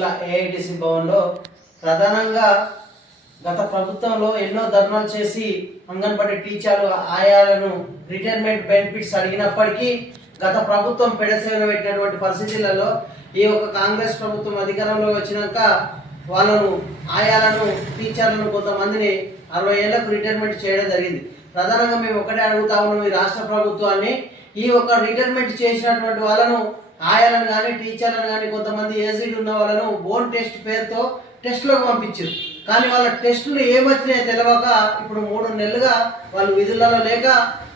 అంతస్తుల ఏఐటిసి భవన్లో ప్రధానంగా గత ప్రభుత్వంలో ఎన్నో ధర్నాలు చేసి అంగన్వాడీ టీచర్లు ఆయాలను రిటైర్మెంట్ బెనిఫిట్స్ అడిగినప్పటికీ గత ప్రభుత్వం పెడసేవ పెట్టినటువంటి పరిస్థితులలో ఈ యొక్క కాంగ్రెస్ ప్రభుత్వం అధికారంలో వచ్చినాక వాళ్ళను ఆయాలను టీచర్లను కొంతమందిని అరవై ఏళ్ళకు రిటైర్మెంట్ చేయడం జరిగింది. ప్రధానంగా మేము ఒకటే అడుగుతా ఉన్నాం ఈ రాష్ట్ర ప్రభుత్వాన్ని. ఈ యొక్క రిటైర్మెంట్ చేసినటువంటి వాళ్ళను ఆయాలను కానీ టీచర్లను కానీ కొంతమంది ఏజీడ్ ఉన్న వాళ్ళను బోన్ టెస్ట్ పేరుతో టెస్ట్లోకి పంపించారు. కానీ వాళ్ళ టెస్టులు ఏమొచ్చినాయో తెలియక ఇప్పుడు మూడు నెలలుగా వాళ్ళు విధులలో లేక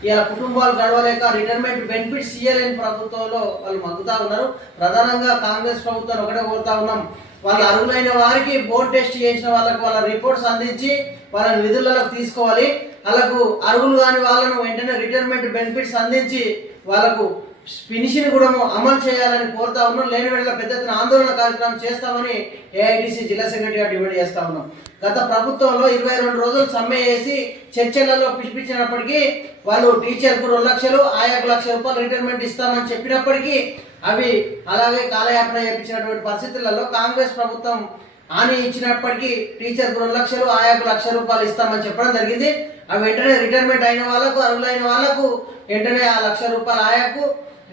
ఇలా కుటుంబాలు గడవలేక రిటైర్మెంట్ బెనిఫిట్స్ ఇయ్యలేని ప్రభుత్వంలో వాళ్ళు మగ్గుతా ఉన్నారు. ప్రధానంగా కాంగ్రెస్ ప్రభుత్వాన్ని ఒకటే కోరుతా ఉన్నాం. వాళ్ళు అర్హులైన వారికి బోర్డ్ టెస్ట్ చేసిన వాళ్ళకి వాళ్ళ రిపోర్ట్స్ అందించి వాళ్ళని విధులలోకి తీసుకోవాలి. వాళ్ళకు అర్హులు కాని వాళ్ళను వెంటనే రిటైర్మెంట్ బెనిఫిట్స్ అందించి వాళ్ళకు పెన్షన్ కూడా అమలు చేయాలని కోరుతా ఉన్నాం. లేని వేళ పెద్ద ఎత్తున ఆందోళన కార్యక్రమం చేస్తామని ఏఐటీసీ జిల్లా సెక్రటరీగా డిమాండ్ చేస్తా ఉన్నాం. గత ప్రభుత్వంలో ఇరవై రెండు రోజులు సమ్మె చేసి చర్చలలో పిలిపించినప్పటికీ వాళ్ళు టీచర్కు రెండు లక్షలు ఆయాకు లక్ష రూపాయలు రిటైర్మెంట్ ఇస్తామని చెప్పినప్పటికీ అవి అలాగే కాలయాపన చేయించినటువంటి పరిస్థితులలో కాంగ్రెస్ ప్రభుత్వం హామీ ఇచ్చినప్పటికీ టీచర్కు రెండు లక్షలు ఆయాకు లక్ష రూపాయలు ఇస్తామని చెప్పడం జరిగింది. అవి వెంటనే రిటైర్మెంట్ అయిన వాళ్ళకు అర్హులైన వాళ్ళకు వెంటనే ఆ లక్ష రూపాయలు ఆయాకు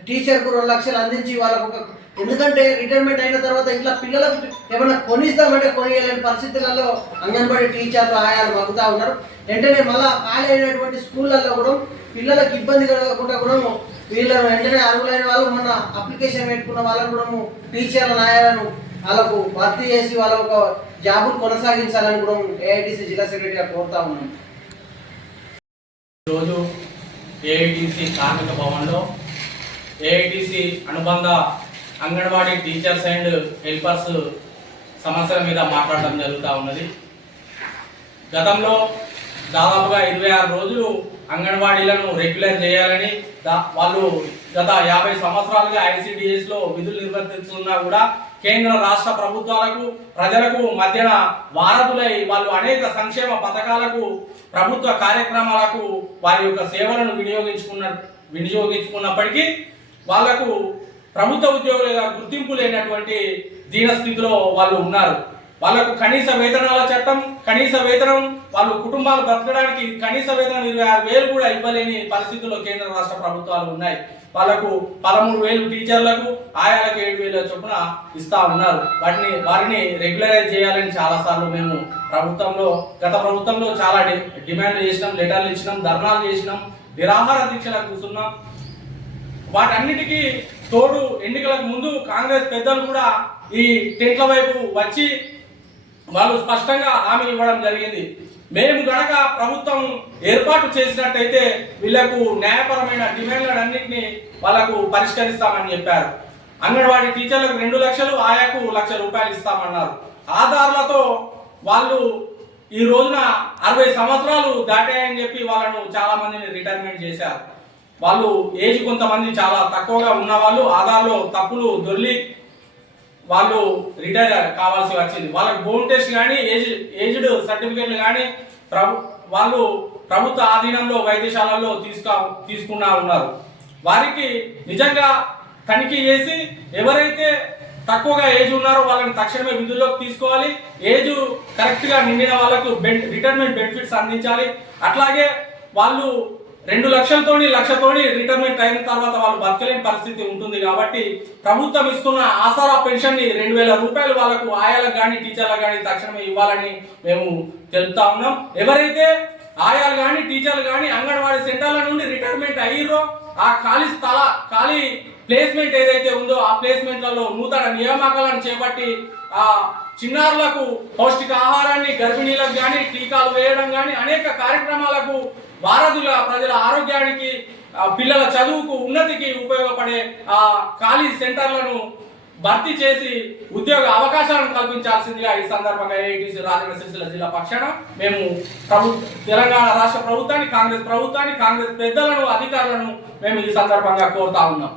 టీచర్కు రెండు లక్షలు అందించి వాళ్ళకు ఒక ఎందుకంటే రిటైర్మెంట్ అయిన తర్వాత ఇట్లా పిల్లలకు ఏమైనా కొనిస్తామంటే కొనియలేని పరిస్థితులలో అంగన్వాడీ టీచర్లు ఆయాలు మగ్గుతూ ఉన్నారు. వెంటనే మళ్ళా ఖాళీ అయినటువంటి స్కూళ్ళల్లో కూడా పిల్లలకు ఇబ్బంది కలగకుండా కూడా వీళ్ళను వెంటనే అర్హులైన వాళ్ళు మొన్న అప్లికేషన్ పెట్టుకున్న వాళ్ళకు కూడా టీచర్ల నాయాలను వాళ్ళకు భర్తీ చేసి వాళ్ళ ఒక జాబులు కొనసాగించాలని కూడా ఏఐటీసీ జిల్లా సెక్రటరీగా కోరుతా ఉన్నాం. ఈరోజు ఏఐటీసీ కార్మిక భవన్లో ఏఐటిసి అనుబంధ అంగన్వాడీ టీచర్స్ అండ్ హెల్పర్స్ సమస్యల మీద మాట్లాడడం జరుగుతూ ఉన్నది. గతంలో దాదాపుగా ఇరవై ఆరు రోజులు అంగన్వాడీలను రెగ్యులర్ చేయాలని దా- వాళ్ళు గత యాభై సంవత్సరాలుగా ICDS విధులు నిర్వర్తిస్తున్నా కూడా కేంద్ర రాష్ట్ర ప్రభుత్వాలకు ప్రజలకు మధ్యన వారధులై వాళ్ళు అనేక సంక్షేమ పథకాలకు ప్రభుత్వ కార్యక్రమాలకు వారి యొక్క సేవలను వినియోగించుకున్న వినియోగించుకున్నప్పటికీ వాళ్ళకు ప్రభుత్వ ఉద్యోగులుగా గుర్తింపు లేనటువంటి దీనస్థితిలో వాళ్ళు ఉన్నారు. వాళ్ళకు కనీస వేతనాల చట్టం కనీస వేతనం వాళ్ళు కుటుంబాలు బ్రతకడానికి కనీస వేతనం ఇరవై ఆరు వేలు కూడా ఇవ్వలేని పరిస్థితుల్లో కేంద్ర రాష్ట్ర ప్రభుత్వాలు ఉన్నాయి. వాళ్ళకు పదమూడు వేలు టీచర్లకు ఆయాలకు ఏడు వేల చొప్పున ఇస్తా ఉన్నారు. వాటిని వారిని రెగ్యులరైజ్ చేయాలని చాలాసార్లు మేము ప్రభుత్వంలో గత ప్రభుత్వంలో చాలా డి- డిమాండ్ చేసినాం లెటర్లు ఇచ్చినాం ధర్నాలు చేసినాం నిరాహార దీక్షలకు కూర్చున్నాం. వాటన్నిటికీ తోడు ఎన్నికలకు ముందు కాంగ్రెస్ పెద్దలు కూడా ఈ టెంట్ల వైపు వచ్చి వాళ్ళు స్పష్టంగా హామీ ఇవ్వడం జరిగింది. మేము గనక ప్రభుత్వం ఏర్పాటు చేసినట్టయితే వీళ్ళకు న్యాయపరమైన డిమాండ్లన్నింటినీ వాళ్ళకు పరిష్కరిస్తామని చెప్పారు. అంగన్వాడీ టీచర్లకు రెండు లక్షలు ఆయాకు లక్ష రూపాయలు ఇస్తామన్నారు. ఆధార్లతో వాళ్ళు ఈ రోజున అరవై సంవత్సరాలు దాటాయని చెప్పి వాళ్ళను చాలా మందిని రిటైర్మెంట్ చేశారు. వాళ్ళు ఏజ్ కొంతమంది చాలా తక్కువగా ఉన్న వాళ్ళు ఆధార్లో తప్పులు దొల్లి వాళ్ళు రిటైర్ కావాల్సి వచ్చింది. వాళ్ళకి బోన్ టెస్ట్ కానీ ఏజ్ ఏజ్డ్ సర్టిఫికేట్లు కానీ ప్రభు వాళ్ళు ప్రభుత్వ ఆధీనంలో వైద్యశాలల్లో తీసుకు తీసుకున్నా ఉన్నారు. వారికి నిజంగా తనిఖీ చేసి ఎవరైతే తక్కువగా ఏజ్ ఉన్నారో వాళ్ళని తక్షణమే విధుల్లోకి తీసుకోవాలి. ఏజ్ కరెక్ట్గా నిండిన వాళ్ళకు బెన్ రిటైర్మెంట్ బెనిఫిట్స్ అందించాలి. అట్లాగే వాళ్ళు రెండు లక్షలతోని లక్షతోని రిటైర్మెంట్ అయిన తర్వాత వాళ్ళు బతకలేని పరిస్థితి ఉంటుంది కాబట్టి ప్రభుత్వం ఇస్తున్న ఆసారా పెన్షన్ని రెండు వేల రూపాయలు వాళ్ళకు ఆయాలకు కానీ టీచర్లకు కానీ తక్షణమే ఇవ్వాలని మేము తెలుపుతా ఉన్నాం. ఎవరైతే ఆయాలు కానీ టీచర్లు కానీ అంగన్వాడీ సెంటర్ల నుండి రిటైర్మెంట్ అయ్యిరో ఆ ఖాళీ స్థల ఖాళీ ప్లేస్మెంట్ ఏదైతే ఉందో ఆ ప్లేస్మెంట్లలో నూతన నియామకాలను చేపట్టి ఆ చిన్నారులకు పౌష్టిక ఆహారాన్ని గర్భిణీలకు కానీ టీకాలు వేయడం కానీ అనేక కార్యక్రమాలకు వారధుల ప్రజల ఆరోగ్యానికి ఆ పిల్లల చదువుకు ఉన్నతికి ఉపయోగపడే ఆ ఖాళీ సెంటర్లను భర్తీ చేసి ఉద్యోగ అవకాశాలను కల్పించాల్సిందిగా ఈ సందర్భంగా ఏఐటీసీ రాజన్న సిరిసిల్ల జిల్లా పక్షాన మేము ప్రభు తెలంగాణ రాష్ట్ర ప్రభుత్వాన్ని కాంగ్రెస్ ప్రభుత్వాన్ని కాంగ్రెస్ పెద్దలను అధికారులను మేము ఈ సందర్భంగా కోరుతా ఉన్నాం.